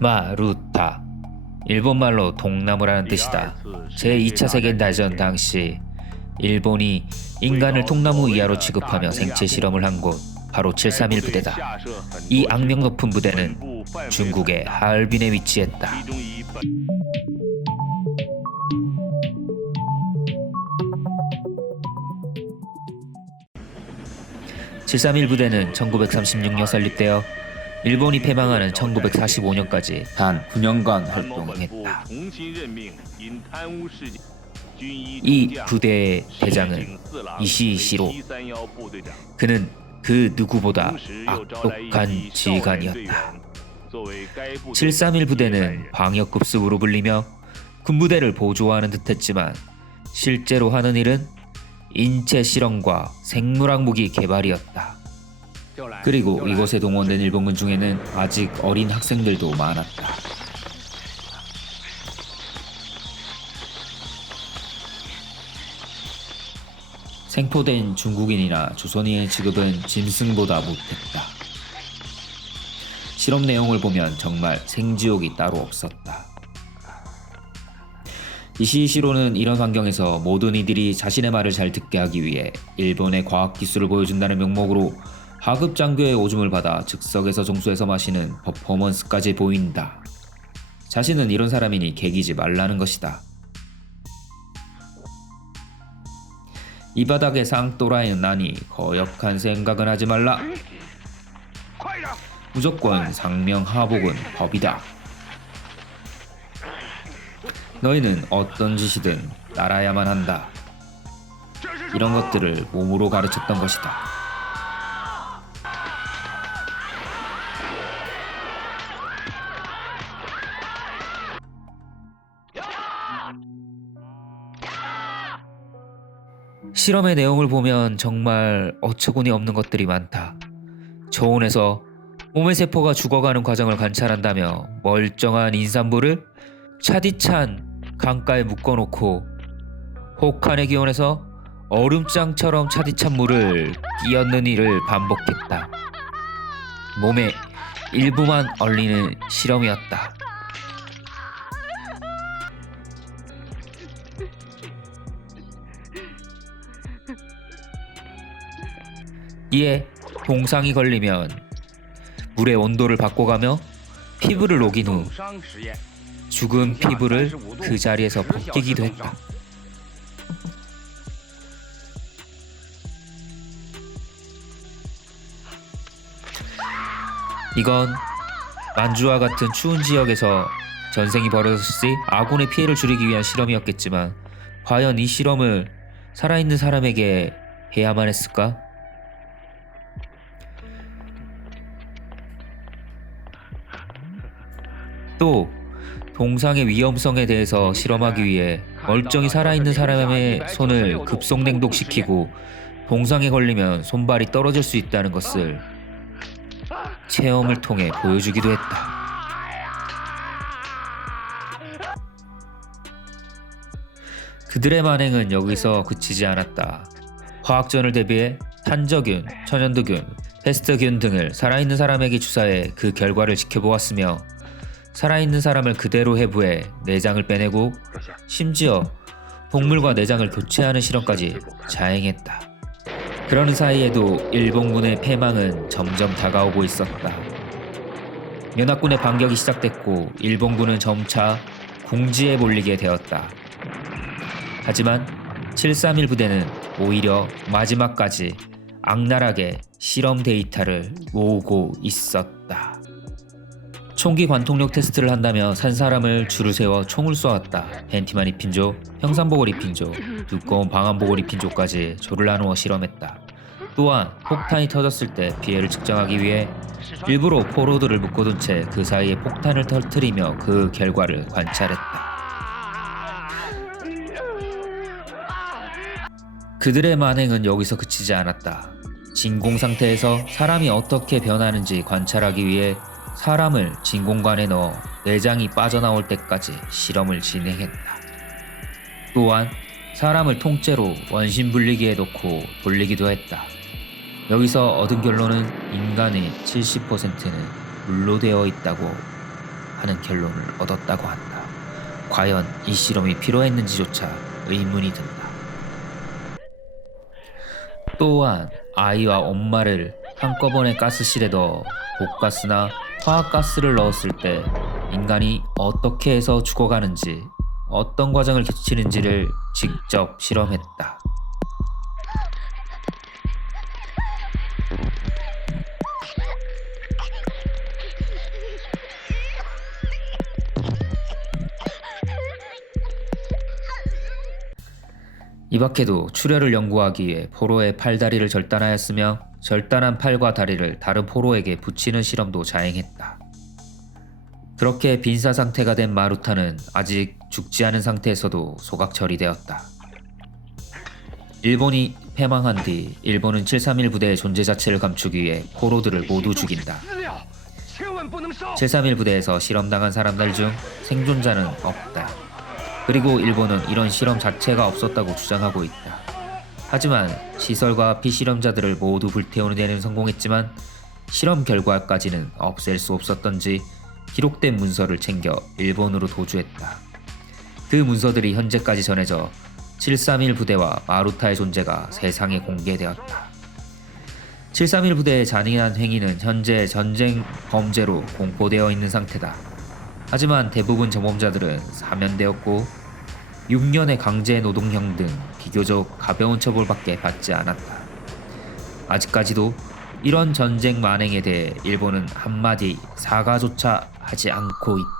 마루타 일본말로 동나무라는 뜻이다. 제2차 세계대전 당시 일본이 인간을 통나무 이하로 취급하며 생체 실험을 한 곳 바로 731 부대다. 이 악명 높은 부대는 중국의 하얼빈에 위치했다. 731 부대는 1936년 설립되어 일본이 패망하는 1945년까지 단 9년간 활동했다. 이 부대의 대장은 이시시로 그는 그 누구보다 악독한 지휘관이었다. 731 부대는 방역급습으로 불리며 군부대를 보조하는 듯했지만 실제로 하는 일은 인체 실험과 생물학 무기 개발이었다. 그리고 이곳에 동원된 일본군 중에는 아직 어린 학생들도 많았다. 생포된 중국인이나 조선인의 취급은 짐승보다 못했다. 실험 내용을 보면 정말 생지옥이 따로 없었다. 이시시로는 이런 환경에서 모든 이들이 자신의 말을 잘 듣게 하기 위해 일본의 과학 기술을 보여준다는 명목으로 하급 장교의 오줌을 받아 즉석에서 정수해서 마시는 퍼포먼스까지 보인다. 자신은 이런 사람이니 개기지 말라는 것이다. 이 바닥에 쌍또라이는 나니 거역한 생각은 하지 말라. 무조건 상명하복은 법이다. 너희는 어떤 짓이든 따라야만 한다. 이런 것들을 몸으로 가르쳤던 것이다. 실험의 내용을 보면 정말 어처구니 없는 것들이 많다. 저온에서 몸의 세포가 죽어가는 과정을 관찰한다며 멀쩡한 인산부를 차디찬 강가에 묶어놓고 혹한의 기온에서 얼음장처럼 차디찬 물을 끼얹는 일을 반복했다. 몸에 일부만 얼리는 실험이었다. 이에 동상이 걸리면 물의 온도를 바꿔가며 피부를 녹인 후 죽은 피부를 그 자리에서 벗기기도 했다. 이건 만주와 같은 추운 지역에서 전생이 벌어졌을 시 아군의 피해를 줄이기 위한 실험이었겠지만 과연 이 실험을 살아있는 사람에게 해야만 했을까? 또 동상의 위험성에 대해서 실험하기 위해 멀쩡히 살아있는 사람의 손을 급속 냉독시키고 동상에 걸리면 손발이 떨어질 수 있다는 것을 체험을 통해 보여주기도 했다. 그들의 만행은 여기서 그치지 않았다. 화학전을 대비해 탄저균, 천연두균, 페스트균 등을 살아있는 사람에게 주사해 그 결과를 지켜보았으며 살아있는 사람을 그대로 해부해 내장을 빼내고 심지어 동물과 내장을 교체하는 실험까지 자행했다. 그러는 사이에도 일본군의 패망은 점점 다가오고 있었다. 연합군의 반격이 시작됐고 일본군은 점차 궁지에 몰리게 되었다. 하지만 731 부대는 오히려 마지막까지 악랄하게 실험 데이터를 모으고 있었다. 총기 관통력 테스트를 한다며 산 사람을 줄을 세워 총을 쏘았다. 팬티만 입힌 조, 형산복을 입힌 조, 두꺼운 방한복을 입힌 조까지 조를 나누어 실험했다. 또한 폭탄이 터졌을 때 피해를 측정하기 위해 일부러 포로들을 묶어둔 채 그 사이에 폭탄을 터뜨리며 그 결과를 관찰했다. 그들의 만행은 여기서 그치지 않았다. 진공 상태에서 사람이 어떻게 변하는지 관찰하기 위해 사람을 진공관에 넣어 내장이 빠져나올 때까지 실험을 진행했다. 또한 사람을 통째로 원심 분리기에 넣고 돌리기도 했다. 여기서 얻은 결론은 인간의 70%는 물로 되어 있다고 하는 결론을 얻었다고 한다. 과연 이 실험이 필요했는지조차 의문이 든다. 또한 아이와 엄마를 한꺼번에 가스실에 넣어 독가스나 화학가스를 넣었을 때 인간이 어떻게 해서 죽어가는지 어떤 과정을 거치는지를 직접 실험했다. 이 밖에도 출혈을 연구하기 위해 포로의 팔다리를 절단하였으며 절단한 팔과 다리를 다른 포로에게 붙이는 실험도 자행했다. 그렇게 빈사 상태가 된 마루타는 아직 죽지 않은 상태에서도 소각 처리되었다. 일본이 패망한 뒤 일본은 731 부대의 존재 자체를 감추기 위해 포로들을 모두 죽인다. 731 부대에서 실험당한 사람들 중 생존자는 없다. 그리고 일본은 이런 실험 자체가 없었다고 주장하고 있다. 하지만 시설과 피실험자들을 모두 불태우는 데는 성공했지만 실험 결과까지는 없앨 수 없었던지 기록된 문서를 챙겨 일본으로 도주했다. 그 문서들이 현재까지 전해져 731 부대와 마루타의 존재가 세상에 공개되었다. 731 부대의 잔인한 행위는 현재 전쟁 범죄로 공포되어 있는 상태다. 하지만 대부분 전범자들은 사면되었고 6년의 강제 노동형 등 비교적 가벼운 처벌밖에 받지 않았다. 아직까지도 이런 전쟁 만행에 대해 일본은 한마디 사과조차 하지 않고 있다.